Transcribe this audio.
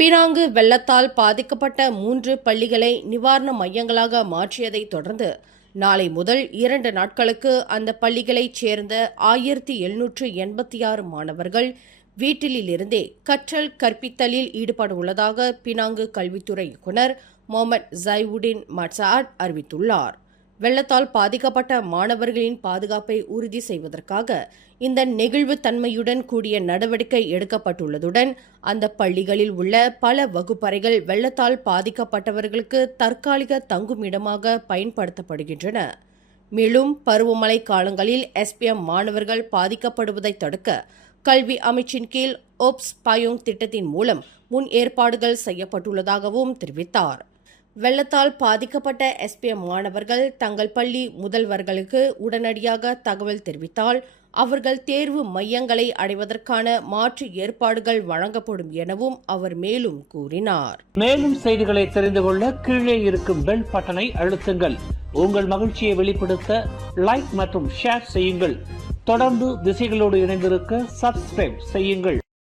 Penang வெள்ளத்தால் பாதிக்கப்பட்ட 3 பள்ளிகளை நிவாரண மையங்களாக மாற்றியதை தொடர்ந்து நாளை முதல் 2 நாட்களுக்கு அந்த பள்ளிகளைச் சேர்ந்த 1786 மாணவர்கள் வீட்டிலிருந்தே கற்றல் கற்பித்தலில் ஈடுபட உள்ளதாக பினாங்கு கல்வித்துறை இயக்குநர் முகமது ஜைவுடின் மட்சாட் அறிவித்துள்ளார். வெள்ளத்தால் பாதிக்கப்பட்ட மாணவர்களின் பாதுகாப்பை உறுதி செய்வதற்காக இந்த நெகிழ்வுத்தன்மையுடன் கூடிய நடவடிக்கை எடுக்கப்பட்டுள்ளதுடன் அந்த பள்ளிகளில் உள்ள பல வகுப்பறைகள் வெள்ளத்தால் பாதிக்கப்பட்டவர்களுக்கு தற்காலிக தங்குமிடமாக பயன்படுத்தப்படுகின்றன. மேலும் பருவமழை காலங்களில் SPM மாணவர்கள் பாதிக்கப்படுவதை தடுக்க கல்வி அமைச்சின் கீழ் ஓப்ஸ் பயோங் திட்டத்தின் மூலம் முன் ஏற்பாடுகள் செய்யப்பட்டுள்ளதாகவும் தெரிவித்தார். வெள்ளத்தால் பாதிக்கப்பட்ட SPM மாணவர்கள் தங்கள் பள்ளி முதல்வர்களுக்கு உடனடியாக தகவல் தெரிவித்தால் அவர்கள் தேர்வு மையங்களை அடைவதற்கான மாற்று ஏற்பாடுகள் வழங்கப்படும் எனவும் அவர் மேலும் கூறினார். மேலும் செய்திகளை தெரிந்து கொள்ள கீழே இருக்கும் பெல் பட்டனை அழுத்துங்கள். உங்கள் மகிழ்ச்சியை வெளிப்படுத்த லைக் மற்றும் ஷேர் செய்யுங்கள். தொடர்ந்து திசைகளோடு இணைந்திருக்க சப்ஸ்கிரைப் செய்யுங்கள்.